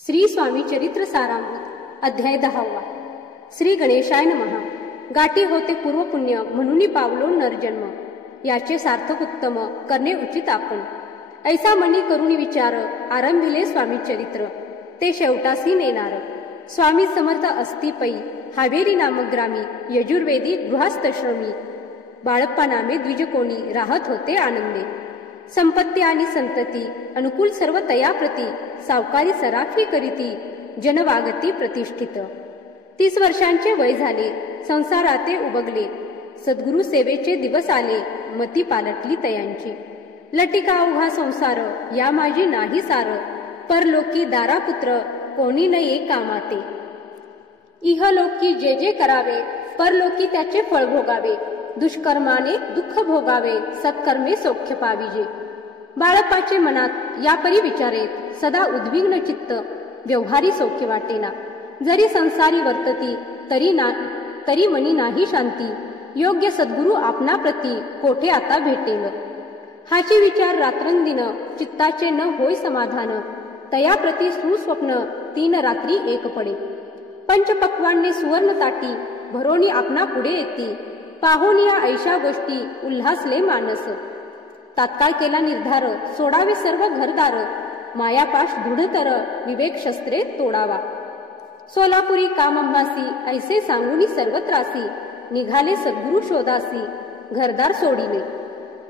श्री स्वामी चरित्र सारामृत अध्याय 10वा। श्री गणेशाय नमः। गाठी होते पूर्व पुण्य म्हणून पावलो नरजन्म, याचे सार्थक उत्तम करणे उचित आपण। ऐसा मनी करुणी विचार, आरंभिले स्वामी चरित्र, ते शेवटासी नेणार। स्वामी समर्थ अस्ति पै, हावेरी नामक ग्रामी, यजुर्वेदी गृहस्थश्रमी। बाळप्पा नामे द्विजकोणी, राहत होते आनंदे। संपत्ती आणि संतती अनुकूल सर्व तयाप्रती, सावकारी सराफी करीती, जनवागती प्रतिष्ठित। 30 वर्षांचे वय झाले, संसाराते उबगले। सद्गुरु सेवेचे दिवस आले, मती पालटली तयांची। लटिका उघा संसार, या माझी नाही सार, परलोकी दारापुत्र, कोणी नये कामाते। इहलोकी जे जे करावे, परलोकी त्याचे फळ भोगावे। दुष्कर्माने दुःख भोगावे, सत्कर्मे सौख्य पाविजे। बाळप्पाचे मनात यापरी विचारेत, सदा उद्विग्न चित्त, व्यवहारी सौख्य वाटेना। जरी संसारी वर्तती, तरी मनी नाही शांती। योग्य सद्गुरु आपणा प्रती, कोठे आता भेटेल। हाची विचार रात्रंदिन, चित्ताचे न होय समाधान। तया प्रती सुस्वप्न, 3 रात्री एक पडे। पंचपक्वान्ने सुवर्ण ताटी, भरोणी आपणा पुढे येती। पाहून या ऐशा गोष्टी, उल्हासले मानस। तात्काळ केला निर्धार, सोडावे सर्व घरदार। मायापाश दृढतर, विवेक शस्त्रे तोडावा। सोलापुरी कामम्हासी, ऐसे सांगूनी सर्वत्रासी। निघाले सद्गुरु शोधासी, घरदार सोडिले।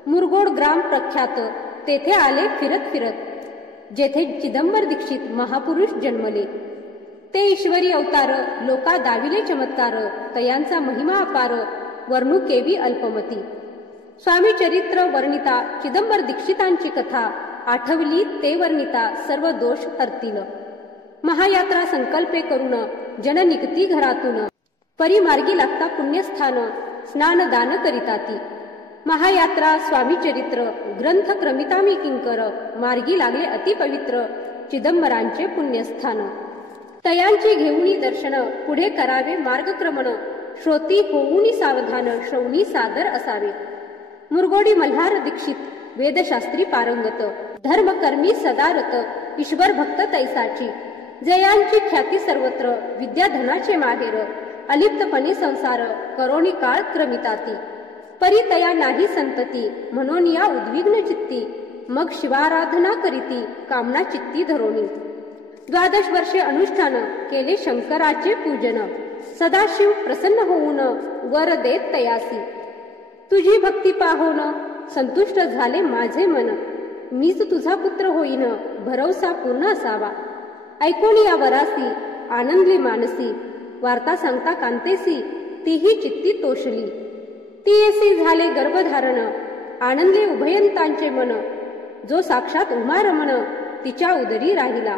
मुरगोड ग्राम प्रख्यात, तेथे आले फिरत फिरत। जेथे चिदंबर दीक्षित महापुरुष जन्मले। ते ईश्वरी अवतार, लोका दाविले चमत्कार। तयांचा महिमा अपार, वर्णू केवी अल्पमती। स्वामी चरित्र वर्णिता, चिदंबर दीक्षितांची कथा। आठवली ते वर्णिता, सर्व दोष हरतील। महायात्रा संकल्पे करून, जन निघती घरातून। परिमार्गी लागता पुण्यस्थान, स्नान दान करिताती। महायात्रा स्वामी चरित्र, ग्रंथ क्रमितामी किंकर। मार्गी लागले अति पवित्र, चिदंबरांचे पुण्यस्थान। तयांची घेऊनी दर्शन, पुढे करावे मार्गक्रमण। श्रोती होऊनी सावधान, श्रवणी सादर असावे। मुरगोडी मल्हार दीक्षित, वेदशास्त्री पारंगत। धर्मकर्मी सदारत, ईश्वर भक्त तैसाची। जयांची ख्याती सर्वत्र, विद्याधनाचे माहेर। अलिप्तपणे संसार, करोणी काळ क्रमिताती। परितया नाही संतती, म्हणून या उद्विग्न चित्ती। मग शिवाराधना करीती, कामना चित्ती धरोणी। 12 वर्षे अनुष्ठान, केले शंकराचे पूजन। सदाशिव प्रसन्न होऊन, वर देत तयासी। तुझी भक्ती पाहोन, संतुष्ट झाले माझे मन। मीच तुझा पुत्र होईन, भरवसा पूर्ण असावा। ऐकून या वरासी, आनंदली मानसी। वार्ता सांगता कांतेसी, तीही चित्ती तोषली। तीयसी झाले गर्भधारण, आनंदले उभयंतांचे मन। जो साक्षात उमारमण, तिच्या उदरी राहिला।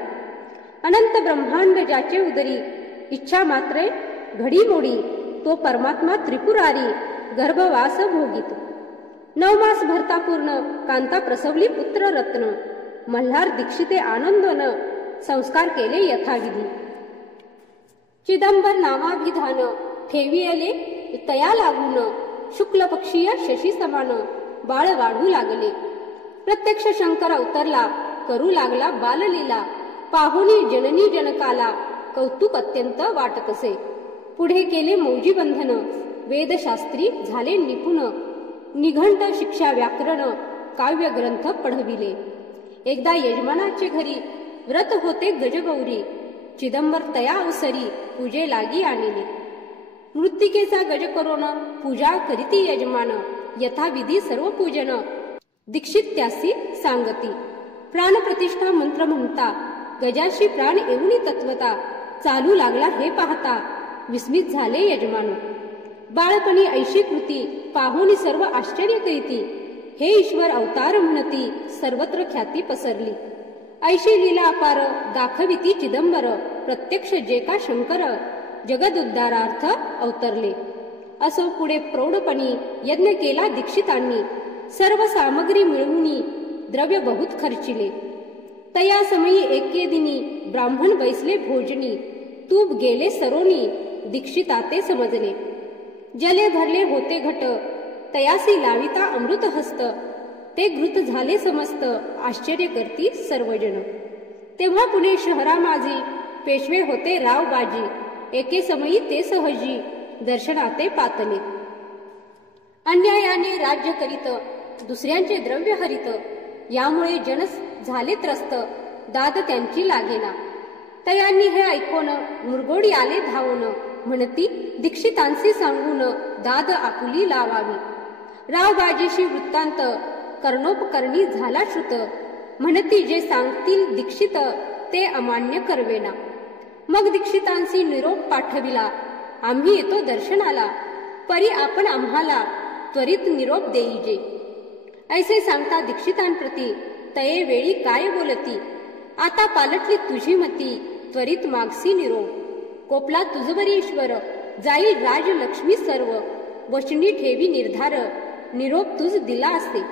अनंत ब्रह्मांड ज्याचे उदरी, इच्छा मात्रे घडी मोडी। तो परमात्मा त्रिपुरारी, गर्भवास भोगित। 9 मास भरता पूर्ण, कांता प्रसवली पुत्र रत्न। मल्हार दीक्षिते आनंदन, संस्कार केले यथाविधी। चिदंबर नामाभिधान, ठेवियले तया लागून। शुक्ल पक्षीय शशी समान, बाळ वाढू लागले। प्रत्यक्ष शंकर अवतरला, करू लागला बाललीला। पाहुनी जननी जनकाला, कौतुक अत्यंत वाटतसे। पुढे केले मौजी बंधन, वेदशास्त्री झाले निपुण। निघंट शिक्षा व्याकरण, काव्य ग्रंथ पढविले। एकदा यजमानाचे घरी, व्रत होते गजगौरी। चिदंबर तया अवसरी, पूजे लागी आणिले। मृत्तिकेचा गज करून, पूजा करीती यजमान। यथाविधी सर्व पूजन, दीक्षित त्यासी सांगती। प्राणप्रतिष्ठा मंत्र म्हणता, गजाशी प्राण येऊनी तत्वता। चालू लागला हे पाहता, विस्मित झाले यजमान। बाळपणी ऐशी कृती, पाहुनी सर्व आश्चर्य करीती। हे ईश्वर अवतार म्हणती, सर्वत्र ख्याती पसरली। ऐशी लीला अपार, दाखविती चिदंबर। प्रत्यक्ष जे का शंकर, जगदुद्धारार्थ अवतरले। असो पुढे प्रौढपणी, यज्ञ केला दीक्षितांनी। सर्व सामग्री मिळवूनी, द्रव्य बहुत खर्चिले। तया समयी एके दिनी, ब्राह्मण बैसले भोजनी। तूप गेले सरोनी, दीक्षिताते समजले। जले धरले होते घट, तयासी लाविता अमृत हस्त। ते घृत झाले समस्त, आश्चर्य करती सर्वजन। तेव्हा पुणे शहरा माझी पेशवे होते राव बाजी, एके समयी ते सहजी दर्शनाते पातले. अन्यायाने राज्य करीत दुसऱ्यांचे द्रव्य हरित, यामुळे जन झाले त्रस्त दाद त्यांची लागेना. तयांनी हे ऐकून मुरगोडी आले धावून, म्हणती दीक्षितांशी सांगून दाद आपुली लावावी. राव बाजीशी वृत्तांत कर्णोपकरणी झाला श्रुत, म्हणती जे सांगतील दीक्षित ते अमान्य करवेना. मग दीक्षितांशी निरोप पाठविला, आम्ही येतो दर्शनाला, परी आपण आम्हाला त्वरित निरोप देईजे. ऐसे सांगता दीक्षितांप्रती तये वेळी काय बोलती, आता पालटली तुझी मती त्वरित मागसी निरोप. कोपला तुझवरी ईश्वर जाईल राजलक्ष्मी सर्व, वचनी ठेवी निर्धार निरोप तुझ दिला असे.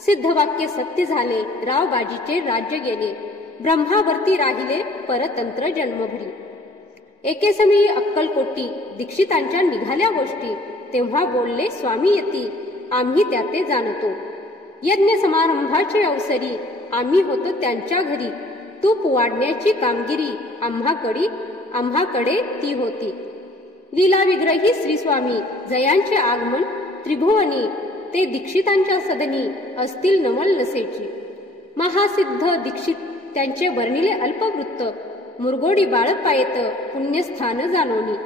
सिद्धवाक्य सत्य झाले राव बाजीचे राज्य गेले, ब्रह्मावरती राहिले परतंत्र जन्मभरी. एके समयी अक्कलकोटी दीक्षितांच्या निघाल्या गोष्टी, तेव्हा बोलले स्वामी येती आम्ही त्याते जाणतो. यज्ञ समारंभाचे अवसरी आम्ही होतो त्यांच्या घरी, तूप वाढण्याची कामगिरी आम्हाकडे ती होती. लीला विग्रही श्री स्वामी जयांचे आगमन त्रिभुवनी, ते दीक्षितांच्या सदनी असतील नमल नसेची. महासिद्ध दीक्षित त्यांचे वर्णिले अल्पवृत्त, मुरगोडी बाळपायेत पुण्यस्थान जानोनी.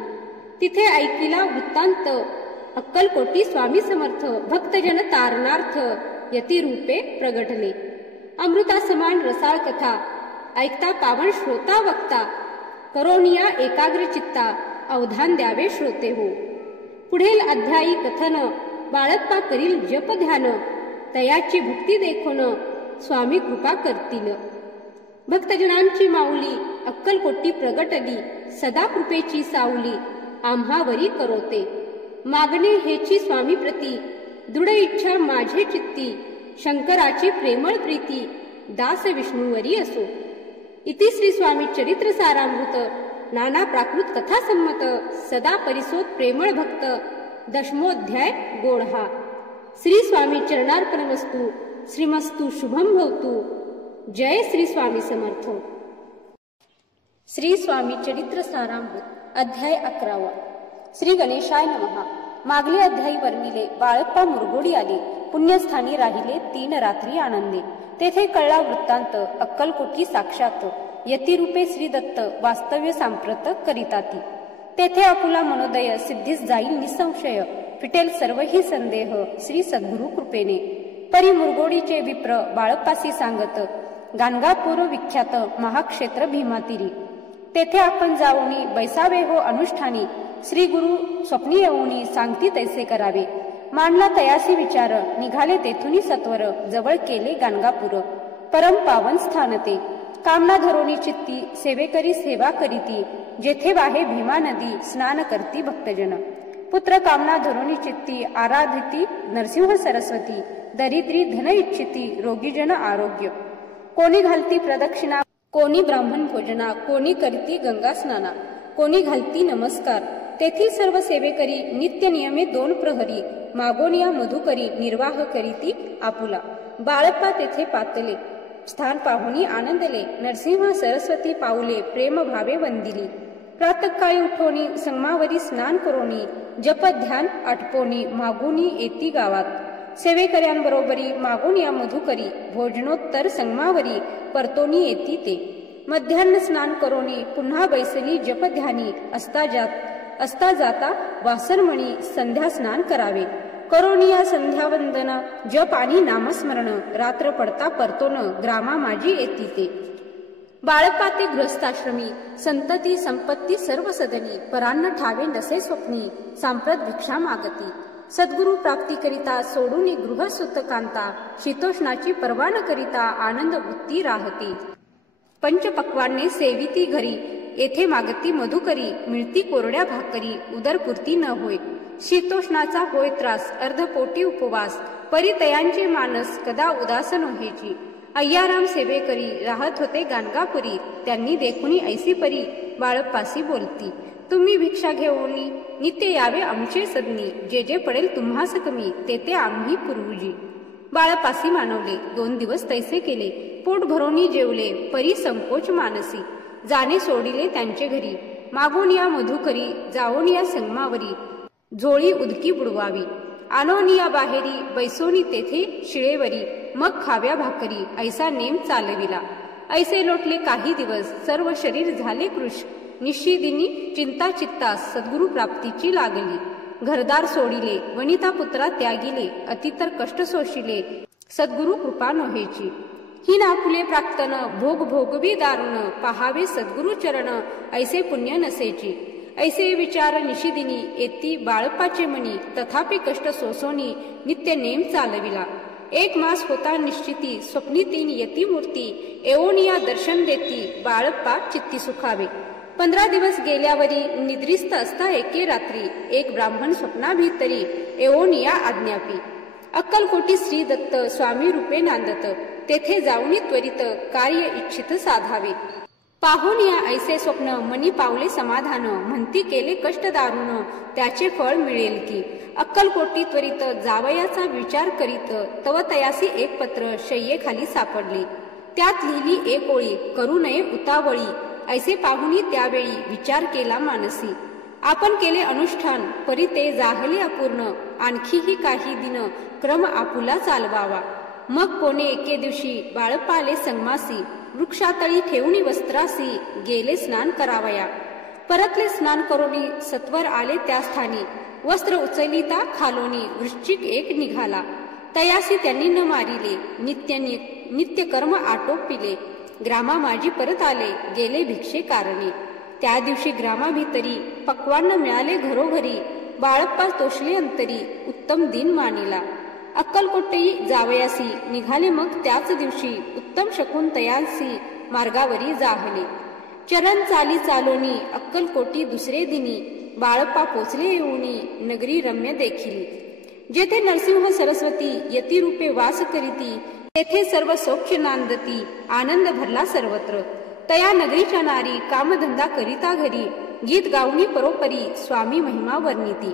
तिथे ऐकिला वृत्तांत अक्कलकोटी स्वामी समर्थ, भक्तजन तारणार्थ यतिरूपे प्रगटले. अमृता समान रसाळ कथा ऐकता पावन श्रोता वक्ता, करोनिया एकाग्र चित्ता अवधान द्यावे श्रोते हो. पुढील अध्यायी कथन बाळप्पा करील जप ध्यान, तयाची भक्ती देखोन स्वामी कृपा करतील. भक्तजनांची माऊली अक्कलकोटी प्रगटली, सदा कृपेची सावली आम्हावरी करोते. मागणे हेची स्वामी प्रती दृढ इच्छा माझे चित्ती, शंकराची प्रेमळ प्रीती दास विष्णूवरी असो. इति श्री स्वामी चरित्र सारामृत नाना प्राकृत कथा संमत, सदा परिसोत प्रेमळ भक्त दशमोध्याय गोढा. श्री स्वामी चरणार्पणमस्तु. श्रीमस्तु शुभम भवतु. जय श्री स्वामी समर्थ. श्री स्वामी चरित्र सारामृत अध्याय 11. श्री गणेशाय नमः. मागले अध्यायी वर्णिले बाळप्पा मुरगोडी आले, पुण्यस्थानी राहिले 3 रात्री आनंदे. तेथे कळला वृत्तांत अक्कलकोटी साक्षात, यतिरूपे श्री दत्त वास्तव्य सांप्रत करिताती. तेथे आपुला मनोदय सिद्धीस जाईल निसंशय, फिटेल सर्वही संदेह श्री सद्गुरु कृपेने. परी मुरगोडीचे विप्र बाळप्पासी सांगत, गाणगापूर विख्यात महाक्षेत्र भीमातीरी. तेथे आपण जाऊनी बैसावे हो अनुष्ठानी, श्री गुरु स्वप्नी येऊनी सांगती तैसे करावे. मांडला तयासी विचार निघाले तेथुनी सत्वर, जवळ केले गाणगापूर परम पावन स्थान ते. कामना धरोनी चित्ती सेवेकरी सेवा करीती, जेथे वाहे भीमा नदी स्नान करती भक्तजन. पुत्र कामना धरोनी चित्ती आराधिती नरसिंह सरस्वती, दरिद्री धन इच्छिती रोगीजन आरोग्य. कोणी घालती प्रदक्षिणा, कोणी ब्राह्मण भोजना, कोणी करीती गंगा स्नाना, कोणी घालती नमस्कार. तेथील सर्व सेवेकरी नित्य नियमे 2 प्रहरी, मागोनिया मधुकरी निर्वाह करीती आपुला. बाळप्पा तेथे पातले, स्थान पाहुनी आनंदले, नरसिंह सरस्वती पाऊले प्रेम भावे वंदिली. प्रातःकाळी उठोनी संगमावरी स्नान करोनी, जप ध्यान आटपोनी मागोनी येती गावात. सेवेकऱ्यांबरोबरी मागोनिया मधुकरी, भोजनोत्तर संगमावरी परतोनी येती ते. मध्यान्ह स्नान करोनी पुन्हा बैसली जप ध्यानी, असता जाता वासरमणी संध्या स्नान करावे. करोनिया संध्यावंदन जप आणि नामस्मरण, रात्र पडता परतोन ग्रामा माझी येती ते. बाळप्पा ते गृहस्थाश्रमी, संतती संपत्ती सर्व सदनी, परान्न ठावे नसे स्वप्नी, सांप्रत भिक्षा मागती. सद्गुरु प्राप्ती करिता सोडून गृह सुतकांता, शीतोष्णाची पर्वा न करिता आनंद वृत्ती राहती. पंचपक्वान्ने सेविती घरी, येथे मागती मधुकरी, मिळती कोरड्या भाकरी, उदरपुरती न होय. शीतोष्णाचा होय त्रास, अर्धपोटी उपवास, परितयांचे मानस कदा उदास नव्हेची. अय्याराम सेवेकरी राहत होते गाणगापुरी, त्यांनी देखुनी ऐसी परी बाळप्पासी बोलती. तुम्ही भिक्षा घेऊनी नित्य यावे आमचे सदनी, जे जे पडेल तुम्हास कमी ते ते आम्ही पुरवुजी. बाळपासी मानवले 2 दिवस तैसे केले, पोट भरोनी जेवले, परी संकोच मानसी. जाणे सोडिले त्यांचे घरी, मागून या मधुकरी, जाऊन या संगमावरी, झोळी उदकी बुडवावी. आणोनिया बाहेरी, बैसोनी तेथे शिळेवरी, मग खाव्या भाकरी, ऐसा नेम चालविला. ऐसे लोटले काही दिवस, सर्व शरीर झाले कृश. निश्चिदिनी चिंता चित्ता सद्गुरु प्राप्तीची लागली. घरदार सोडिले, वनिता पुत्रा त्यागिले, अतितर कष्ट सोशिले, सद्गुरु कृपा नोहेची. ही नाकुले प्राक्तन, भोग भोगवी दारुण, पहावे सद्गुरु चरण, ऐसे पुण्य नसेची. ऐसे विचार निशिदिनी, येती बाळप्पाचे मनी, तथापि कष्ट सोसोनी, नित्य नेम चालविला. 1 मास होता निश्चिती, स्वप्नी 3 यती मूर्ती, एवोनिया दर्शन देती, बाळप्पा चित्ती सुखावे. 15 दिवस गेल्यावरी, निद्रिस्त असता एके रात्री, एक ब्राह्मण स्वप्नाभितरी, एवोनिया आज्ञापी. अक्कलकोटी श्री दत्त स्वामी रूपे नांदत, तेथे जाऊनी त्वरित कार्य इच्छित साधावे. पाहून या ऐसे स्वप्न, मनी पावले समाधान, म्हणती केले कष्ट दारुण, त्याचे फळ मिळेल की. अक्कलकोटी त्वरित जावयाचा विचार करीत, तव तयासी एक पत्र शय्येखाली सापडले. त्यात लिहिली एक ओळी, करू नये उतावळी. ऐसे पाहुनी त्यावेळी विचार केला मानसी. आपण केले अनुष्ठान, परी ते जाहले अपूर्ण, आणखीही काही दिन क्रम आपुला चालवावा. मग कोणे एके दिवशी बाळप्पाले संगमासी, वृक्षातळी ठेवणी वस्त्रासी, गेले स्नान करावया. परतले स्नान करोनी, सत्वर आले त्या स्थानी, वस्त्र उचलिता खालोनी, वृश्चिक एक निघाला. तयासी त्यांनी न मारिले, नित्य कर्म आटोपिले. ग्रामा माझी परत आले, गेले भिक्षे कारणे. त्या दिवशी ग्रामाभितरी, पक्वान्न मिळाले घरोघरी, बाळप्पा तोषले अंतरी, उत्तम दिन मानिला. अक्कलकोटई जावयासी, निघाले मग त्याच दिवशी, उत्तम शकून तयासी, मार्गावरी जाहले. चरण चाली चालोनी, अक्कलकोटी दुसरे दिनी, बाळप्पा पोचले येऊनी, नगरी रम्य देखिली. जेथे नरसिंह सरस्वती यतिरूपे वास करीती, तेथे सर्व सौख्य नांदती, आनंद भरला सर्वत्र. तया नगरीच्या नारी, कामधंदा करिता घरी, गीत गाऊनी परोपरी, स्वामी महिमा वर्णिती.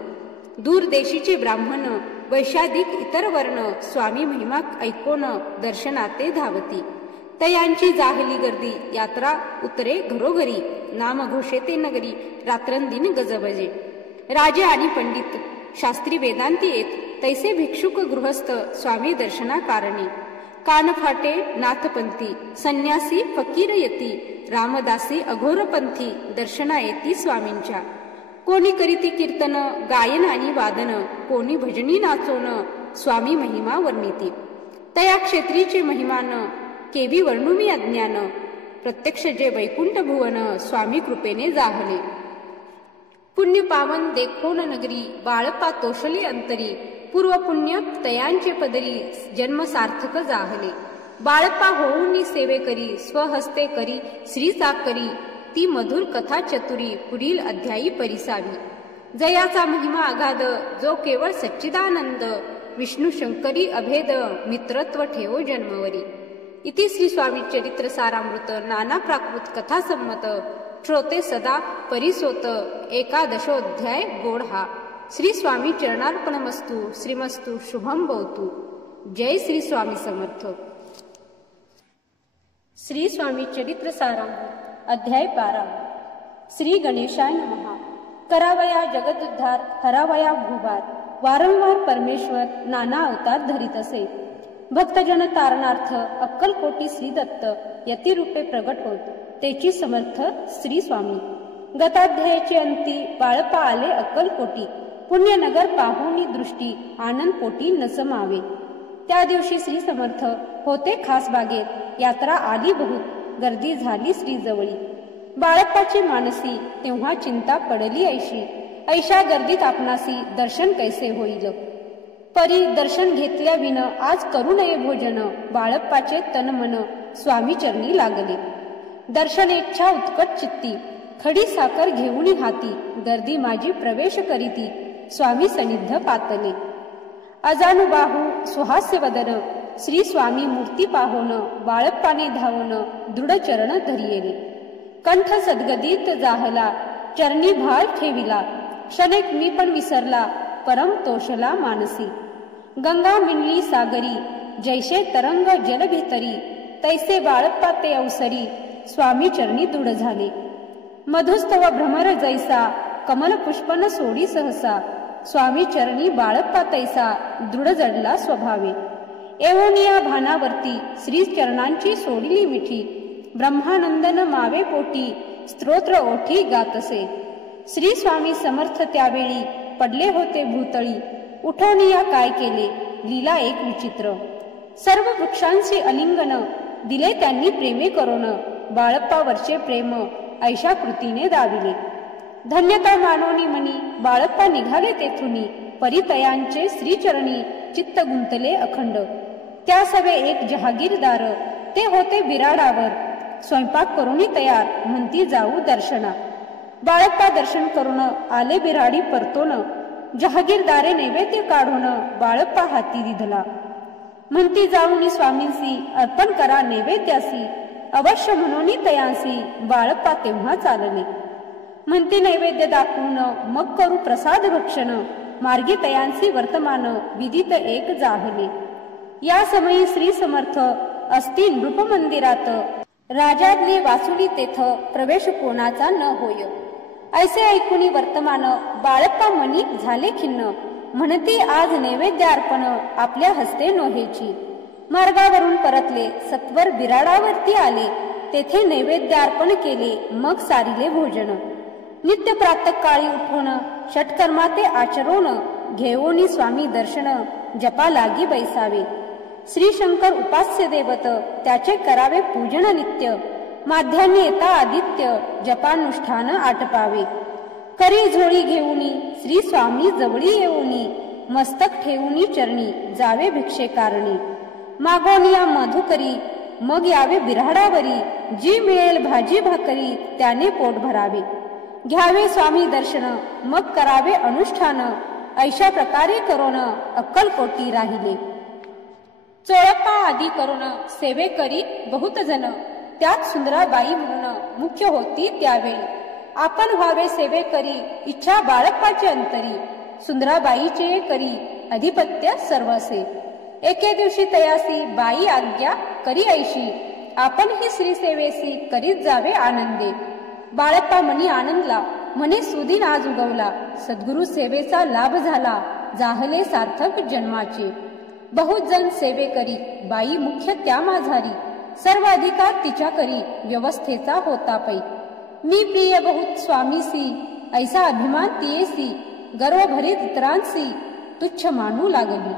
दूर देशीचे ब्राह्मण, वैशाधिक इतर वर्ण, स्वामी महिमा ऐकोन, दर्शनाते धावती. तयांची जाहली गर्दी, यात्रा उतरे घरोघरी, नाम घोषेते नगरी, रात्रंदिन गजबजे. राजे आणि पंडित, शास्त्री वेदांती येत, तैसे भिक्षुक गृहस्थ, स्वामी दर्शना कारणी. कान फाटे नाथपंथी, संन्यासी फकीर यती, रामदासी अघोरपंथी, दर्शना येती स्वामींच्या. कोणी करीती कीर्तन, गायन आणि वादन, कोणी भजनी नाचोन, स्वामी महिमा वर्णिती. तया क्षेत्रीचे महिमान, केवी वर्णुमी अज्ञान, प्रत्यक्ष जे वैकुंठ भुवन, स्वामी कृपेने जाहले. पुण्य पावन देखोन नगरी, बाळप्पा तोषले अंतरी, पूर्व पुण्य तयांचे पदरी, जन्म सार्थक जाहले. बाळप्पा होऊनी सेवे करी, स्वहस्ते करी श्री चाकरी, ती मधुर कथा चतुरी, पुढील अध्यायी परिसावी. जयाचा महिमा अगाध, जो केवळ सच्चिदानंद, विष्णू शंकरी अभेद, मित्रत्व ठेवो जन्मवरी. इति श्री स्वामी चरित्र सारामृत नाना प्राकृत कथा संमत, श्रोते सदा परिसोत, 11ोऽध्याय गोड हा. श्री स्वामी चरणार्पणमस्तु. श्रीमस्तु शुभम भवतु. जय श्री स्वामी समर्थ. श्री स्वामी चरित्र सारामृत अध्याय 12. श्री गणेशाय नमः. करावया जगदुद्धार, हरावया भूभार, वारंवार परमेश्वर नाना अवतार धरीत असे. भक्तजन तारणार्थ अक्कलकोटी श्री दत्त यतिरूपे प्रगट होत, तेची समर्थ श्री स्वामी. गताध्यायाचे अंती बाळप्पा आले अक्कलकोटी, पुण्यनगर पाहुनी दृष्टी, आनंद पोटी नसमावे. त्या दिवशी श्री समर्थ होते खास बागेत, यात्रा आली बहुत, गर्दी झाली श्री जवळी. बाळप्पाची मानसी तेव्हा चिंता पडली ऐशी, ऐशा गर्दीत आपणासी दर्शन कैसे होईल. परी दर्शन घेतल्या विन आज करू नये भोजन, बाळप्पाचे तन मन स्वामी चरणी लागले. दर्शन इच्छा उत्कट चित्ती, खडी साकर घेऊनी हाती, गर्दी माझी प्रवेश करीती, स्वामी सनिध पातले. अजानुबाहू सुहास्य वदन, श्री स्वामी मूर्ती पाहोन, बाळप्पाने धावून दृढ चरण धरियेले. कंठ सद्गदित जाहला, चरणी भार ठेविला, क्षणिक मी पण विसरला, परम तोषला मानसी. गंगा मिळली सागरी, जैसे तरंग जल भीतरी, तैसे बाळप्पा ते अवसरी, स्वामी चरणी दृढ झाले. मधुस्तव भ्रमर जैसा, कमल पुष्पन सोडी सहसा, स्वामी चरणी बाळप्पा तैसा, दृढ जडला स्वभावे. एवोनिया भानावरती, श्री चरणांची सोडली मिठी, ब्रह्मानंदन मावे पोटी, स्तोत्र ओठी गातसे. श्री स्वामी समर्थ त्यावेळी, पडले होते भूतळी, उठवनिया काय केले, लीला एक विचित्र. सर्व वृक्षांशी अलिंगन, दिले त्यांनी प्रेमे करोन, बाळप्पावरचे प्रेम ऐशा कृतीने दाविले. धन्यता मानोनी मनी, बाळप्पा निघाले तेथुनी, परितयांचे श्रीचरणी, चित्त गुंतले अखंड. त्या सवे एक जहागीरदार, ते होते बिराडावर, स्वयंपाक करूनी तयार, म्हणती जाऊ दर्शना. बाळप्पा दर्शन करून आले बिराडी परतोन, जहागीरदारे नैवेद्य काढून, बाळप्पा हाती दिधला. म्हणती जाऊनी स्वामींसी, अर्पण करा नैवेद्यासी, अवश्य म्हणून तयांसी, बाळप्पा तेव्हा चालले. म्हणती नैवेद्य दाखवून, मग करू प्रसाद भक्षण, मार्गी तयांसी वर्तमान, विदित एक जाहले. या समयी श्री समर्थ असती नृप मंदिरात, राजाज्ञे वाचुली तेथ, प्रवेश कोणाचा न होय. ऐसे ऐकुनी वर्तमान, बाळप्पा मनी झाले खिन्न, म्हणती आज नैवेद्यार्पण, आपल्या हस्ते नोहेची. मार्गावरून परतले, सत्वर बिराडावरती आले, तेथे नैवेद्यार्पण केले, मग सारिले भोजन. नित्य प्रातःकाळी उठून, षटकर्माते आचरोन, घेऊनी स्वामी दर्शन, जपा लागी बैसावे. श्री शंकर उपास्य देवत, त्याचे करावे पूजन नित्य, माध्यान्नी येता आदित्य, जपानुष्ठान आटपावे. करी झोळी घेऊनी, श्री स्वामी जवळी येऊनी, मस्तक ठेवूनी चरणी, जावे भिक्षे कारणी. मागोनिया मधुकरी, मग यावे बिऱ्हाडावरी, जी मिळेल भाजी भाकरी, त्याने पोट भरावे. घ्यावे स्वामी दर्शन, मग करावे अनुष्ठान, ऐशा प्रकारे करोन, अक्कलकोटी राहिले. चोळप्पा आदी करून, सेवे करी बहुत जन, त्यात सुंदराबाई म्हणून मुख्य होती त्यावेळी. आपण व्हावे सेवे करी, इच्छा बाळप्पाची अंतरी, सुंदराबाईचे करी अधिपत्य सर्वसे. एके दिवशी तयासी, बाई आज्ञा करी ऐशी, आपण ही श्री सेवेसी, करीत जावे आनंदे. बाळप्पा मनी आनंदला, म्हणे सुदिन आज उगवला, सद्गुरु सेवेचा लाभ झाला, जाहले सार्थक जन्माचे. बहुत जण सेवे करी, बाई मुख्य त्या माझारी, सर्व अधिकार तिच्या करी, व्यवस्थेचा होता पै. मी प्रिय बहुत स्वामीसी, ऐसा अभिमान तियेसी, गर्व भरीत इतरांसी, तुच्छ मानू लागली.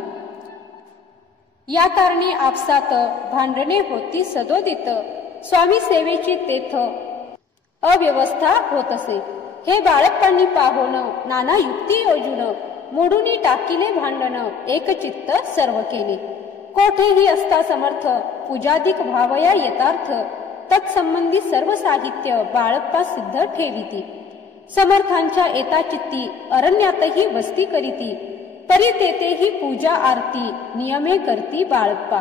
या कारणे आपसात भांडणे होती सदोदित, स्वामी सेवेची तेथ अव्यवस्था होत असे. हे बाळप्पांनी पाहोन, नाना युक्ती योजून, मोडूनी टाकीले भांडण, एकचित्त सर्व केले. कोठेही असता समर्थ, पूजाधिक भावया यथार्थ, तत्संबंधी सर्व साहित्य बाळप्पा सिद्ध ठेविती. समर्थांच्या येता चित्ती, अरण्यातही वस्ती करीती, परी तेथेही पूजा आरती, नियमे करती बाळप्पा.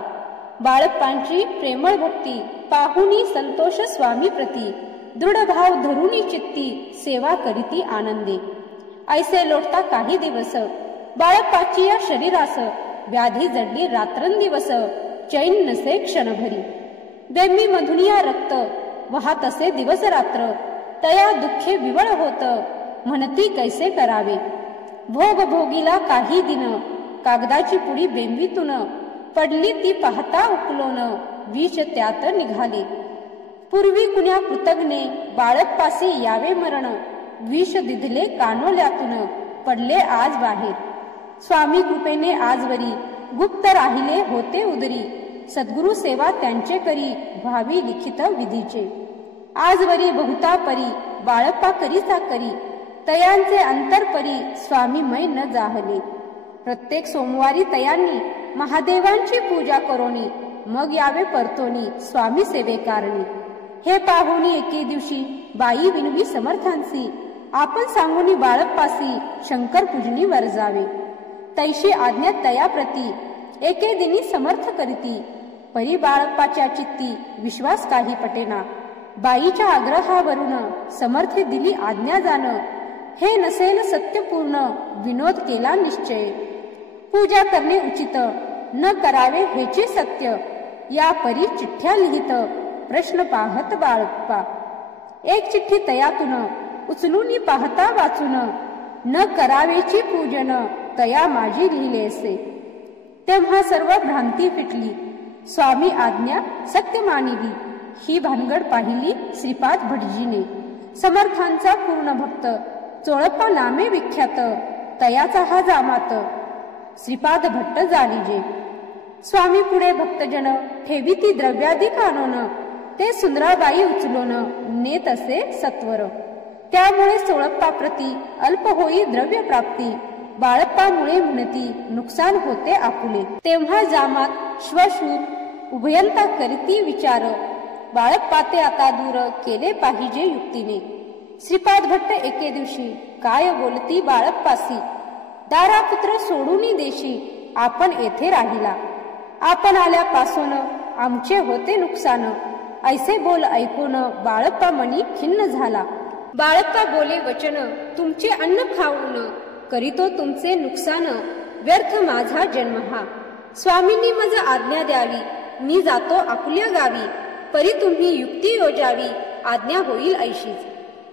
बाळप्पांची प्रेमळ भक्ती, पाहुनी संतोष स्वामी प्रती, दृढ भाव धरुनी चित्ती, सेवा करीती आनंदे. ऐसे लोटता काही दिवस, बाळप्पाची या शरीरास, व्याधी जडली रात्रंदिवस, चैन नसे क्षणभरी. बेंबी मधुनिया रक्त, वाहत असे दिवस रात्र, तया दुःखे विवळ होत, म्हणती कैसे करावे. भोग भोगीला काही दिन, कागदाची पुडी बेंबीतून, पडली ती पाहता उकलोन, विष त्यात निघाले. पूर्वी कुण्या कृतज्ञे, बाळप्पासी यावे मरण, विष दिधले कानोल्यातून, पडले आज बाहेर. स्वामी कृपेने आजवरी, गुप्त राहिले होते उदरी, सद्गुरु सेवा त्यांचे करी, व्हावी लिखित विधीचे. आजवरी बहुता परी, बाळप्पा करीचा करी, तयांचे अंतरपरी, स्वामीमय न जाहले. प्रत्येक सोमवारी तयांनी, महादेवांची पूजा करोनी, मग यावे परतोनी, स्वामी सेवेकारणी. हे पाहुणी एके दिवशी, बाई विनवी समर्थांसी, आपण सांगुनी बाळप्पासी, शंकर पूजनी वर जावे. तैशी आज्ञा तयाप्रती, एके दिनी समर्थ करीती, परी बाळप्पाच्या चित्ती, विश्वास काही पटेना. बाईच्या आग्रहावरून, समर्थे दिली आज्ञा जाण, हे नसेल सत्यपूर्ण, विनोद केला निश्चय. पूजा करणे उचित, न करावे हेचे सत्य, या परी चिठ्ठ्या लिहित प्रश्न पाहत बाळप्पा. एक चिठ्ठी तयातून उचलून पाहता वाचून, न करावेची पूजन तया माझी लिहिले असे. तेव्हा सर्व भ्रांती फिटली, स्वामी आज्ञा सत्य मानिली. ही भानगड पाहिली श्रीपाद भटजीने. समर्थांचा पूर्ण भक्त, चोळप्पा नामे विख्यात, तयाचा हा जामात. श्रीपाद भट्ट जाणीजे. स्वामी पुढे भक्तजन ठेवी ती द्रव्यादी कानोन, ते सुंदराबाई उचलोन नेत असे सत्वर. त्यामुळे चोळप्पा प्रती अल्प होई द्रव्य प्राप्ती, बाळप्पामुळे म्हणती नुकसान होते आपुले. तेव्हा जामात श्वशूर उभयंता करीती विचार, बाळप्पा ते आता दूर केले पाहिजे युक्तीने. श्रीपाद भट्ट एके दिवशी काय बोलती बाळप्पासी, दारापुत्र सोडून देशी आपण येथे राहिला. आपण आल्यापासून आमचे होते नुकसान, ऐसे बोल ऐकून बाळप्पा मनी खिन्न झाला. बाळप्पा बोले वचन, तुमचे अन्न खाऊन करीतो तुमचे नुकसान, व्यर्थ माझा जन्म हा. स्वामींनी मज आज्ञा द्यावी, मी जातो आपुल्या गावी, परी तुम्ही युक्ती योजावी, आज्ञा होईल ऐशीच.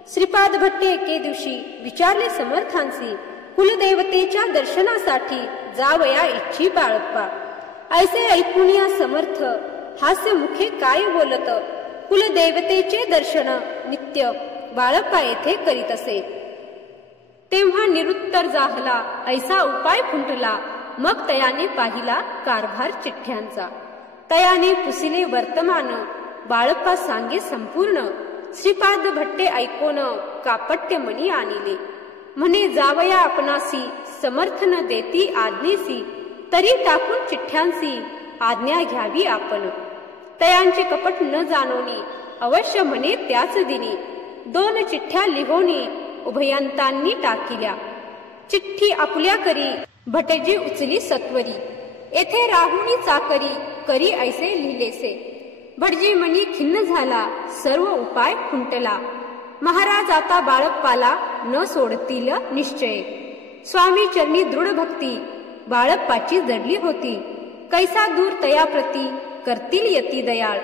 श्रीपाद भट्टे एके दिवशी विचारले समर्थांसी, कुलदेवतेच्या दर्शनासाठी जावया इच्छी बाळप्पा. ऐसे ऐकून या समर्थ हास्य मुखे काय बोलत, कुलदेवतेचे दर्शन नित्य बाळप्पा येथे करीत असे. तेव्हा निरुत्तर जाहला ऐसा उपाय खुंटला, मग तयाने पाहिला कारभार चिठ्ठ्यांचा. तयाने पुसिले वर्तमान, बाळप्पा सांगे संपूर्ण. श्रीपाद भट्टे ऐकोन कापट्य मनी आणिले. म्हणे जावया आपणासी, समर्थन देती आज्ञेसी, तरी टाकून चिठ्ठ्यांसी आज्ञा घ्यावी आपण. तयांचे कपट न जाणोनी, अवश्य म्हणे त्याच दिनी, 2 चिठ्ठ्या लिहोनी उभयंतांनी टाकिल्या. चिठ्ठी आपुल्या करी भटजी उचली सत्वरी, येथे राहुनी चाकरी करी ऐसे लिहिलेसे. भटजी मनी खिन्न झाला, सर्व उपाय खुंटला. महाराज आता बाळप्पाला न सोडतील निश्चय. स्वामी चरणी दृढ भक्ती बाळप्पाची जडली होती. कैसा दूर तयाप्रती करतील यती दयाळ,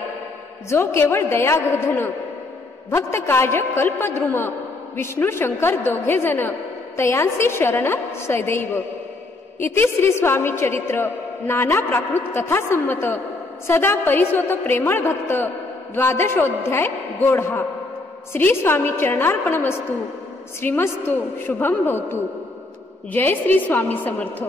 जो केवळ दया गोधन. भक्त काज कल्पद्रुम, विष्णू शंकर दोघे जण, तयांसी शरण सदैव. इति श्री स्वामी चरित्र नाना प्राकृत कथा संमत, सदा परिस्वत प्रेमळ भक्त, 12 गोढा. श्री स्वामी चरणार्पणमस्तु. श्रीमस्तु शुभम भवतु. जय श्री स्वामी समर्थ.